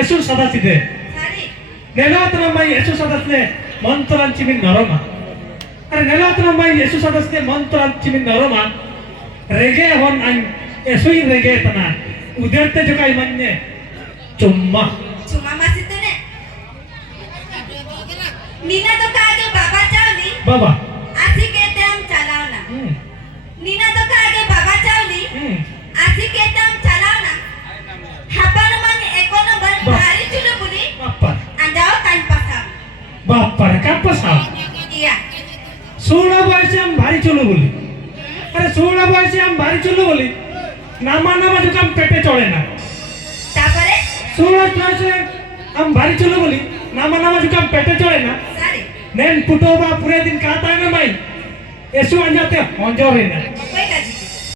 এসু সাদাসিদে সারি নেলাতনমাই এসু সাদাসলে মন্তরাঞ্চিমিন নরমা আরে নেলাতনমাই এসু সাদাসলে মন্তরাঞ্চিমিন নরমা রেগে হন আই এসুই রেগে তনা উদেরতে জকাই মান্নে চুম্মা cuma masih tuh nek Nina tuh kado baba cawli বাবা asik ketam calauna Nina tuh kado baba cawli asik ketam calauna hapan man ekono bar hari chulu buli Bappa andao kan pasam বাপ্পার কাপসা iya 16 বয়সে আমি ভারী চলো বলি আরে 16 বয়সে আমি ভারী চলো বলি নামা নামা যখন পেটে চড়ে না তারপরে 16 বয়সে আমি ভারী চলো বলি নামা নামা যখন পেটে চড়ে না সারি নেন পুটো বা পুরে দিন কাটা না মাই এসু আঞ্জাতে হজরে না